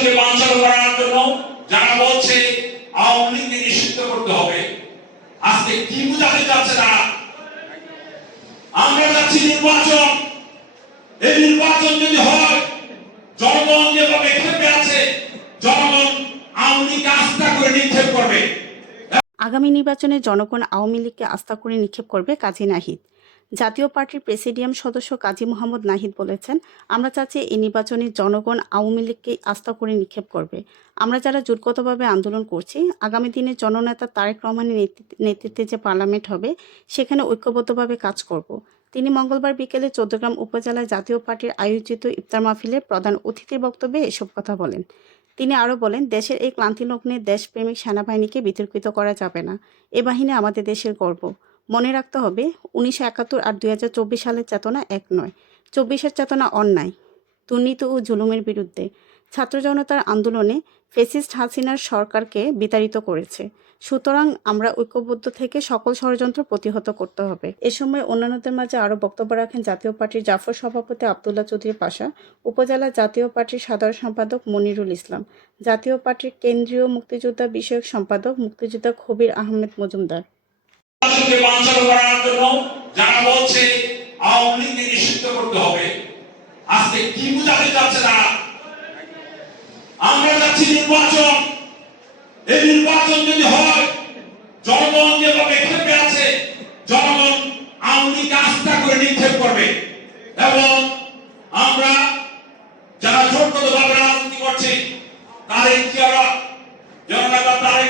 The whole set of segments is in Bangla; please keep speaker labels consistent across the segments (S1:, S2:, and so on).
S1: নির্বাচনকে বাঞ্ছাল করার জন্য যারা বলছে, আওয়ামী লীগকে নিষিদ্ধ করতে হবে। আজকে কি বুঝাতে চাচ্ছে তারা? আমরা যাচ্ছি নির্বাচন। এই নির্বাচন যদি হয়, জনগণ যেভাবে ক্ষেপে আছে, জনগণ আওয়ামী লীগকে আস্থা করে নিক্ষেপ করবে।
S2: আগামী নির্বাচনে জনগণ আওয়ামী লীগকে আস্থা করে নিক্ষেপ করবে কাজী নাহিদ। জাতীয় পার্টির প্রেসিডিয়াম সদস্য কাজী মোহাম্মদ নাহিদ বলেছেন, আমরা চাচ্ছি এই নির্বাচনে জনগণ আওয়ামী লীগকে আস্থা করে নিক্ষেপ করবে। আমরা যারা জোটগতভাবে আন্দোলন করছি, আগামী দিনে জননেতা তারেক রহমানের নেতৃত্বে- নেতৃত্বে যে পার্লামেন্ট হবে, সেখানে ঐক্যবদ্ধভাবে কাজ করব। তিনি মঙ্গলবার বিকেলে চৌদ্দগ্রাম উপজেলায় জাতীয় পার্টির আয়োজিত ইফতার মাহফিলে প্রধান অতিথির বক্তব্যে এসব কথা বলেন। তিনি আরও বলেন, দেশের এই ক্লান্তি লগ্নে দেশপ্রেমিক সেনাবাহিনীকে বিতর্কিত করা যাবে না। এ বাহিনী আমাদের দেশের গর্ব। মনে রাখতে হবে, উনিশশো একাত্তর আর দুই চব্বিশ সালের চেতনা এক নয়। চব্বিশের চেতনা অন্যায়, দুর্নীতি ও জুলুমের বিরুদ্ধে। ছাত্র জনতার আন্দোলনে ফেসিস্ট হাসিনার সরকারকে বিতাড়িত করেছে। সুতরাং আমরা ঐক্যবদ্ধ থেকে সকল ষড়যন্ত্র প্রতিহত করতে হবে। এ সময় অন্যান্যদের মাঝে আরও বক্তব্য রাখেন জাতীয় পার্টির জাফর সভাপতি আবদুল্লাহ চৌধুরী পাশা, উপজেলা জাতীয় পার্টির সাধারণ সম্পাদক মনিরুল ইসলাম, জাতীয় পার্টির কেন্দ্রীয় মুক্তিযোদ্ধা বিষয়ক সম্পাদক মুক্তিযোদ্ধা খবির আহমেদ মজুমদার।
S1: নির্বাচনকে বাঞ্ছাল করার জন্য যারা বলছে, আওয়ামী লীগকে নিষিদ্ধ করতে হবে। আজকে কি বুঝাতে চাচ্ছে তারা? আমরা যাচ্ছি নির্বাচন এই নির্বাচন যদি হয় জনগণ যেভাবে ক্ষেপে আছে জনগণ আওয়ামী লীগকে আস্থা করে নিক্ষেপ করবে এবং আমরা যারা জোটগতভাবে রাজনীতি করছি তারেক জিয়ারা জননেতা তারেক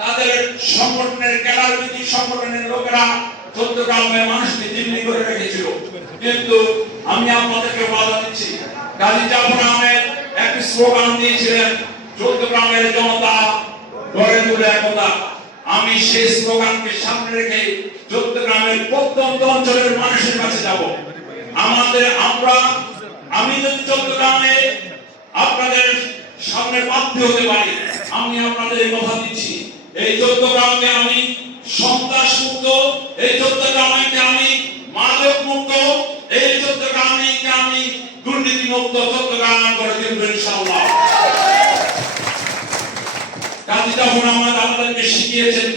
S1: তাদের সংগঠনের ভিত্তিক সংগঠনের লোকেরা চট্টগ্রামের মানুষকে জিম্মি করে রেখেছিল, কিন্তু আমি আপনাদেরকে বাধা দিচ্ছি। কাজী জাফর আহমেদ একটি স্লোগান দিয়েছিলেন চট্টগ্রামের জনতা গড়ে তুলে একতা। আমি সেই স্লোগানকে সামনে রেখে চট্টগ্রামের প্রত্যন্ত অঞ্চলের মানুষের কাছে যাব। আমাদের আমরা, আমি যদি চট্টগ্রামে আপনাদের সামনে প্রাপ্তি হতে পারি, আমি আপনাদের কথা এই চট্টগ্রামকে আমি সন্ত্রাস মুক্ত এই চট্টগ্রামকে আমি মাদক মুক্ত এই চট্টগ্রামকে আমি দুর্নীতি মুক্ত চট্টগ্রাম করে তুলব ইনশাআল্লাহ। কাজী জাফর আমাদেরকে শিখিয়েছেন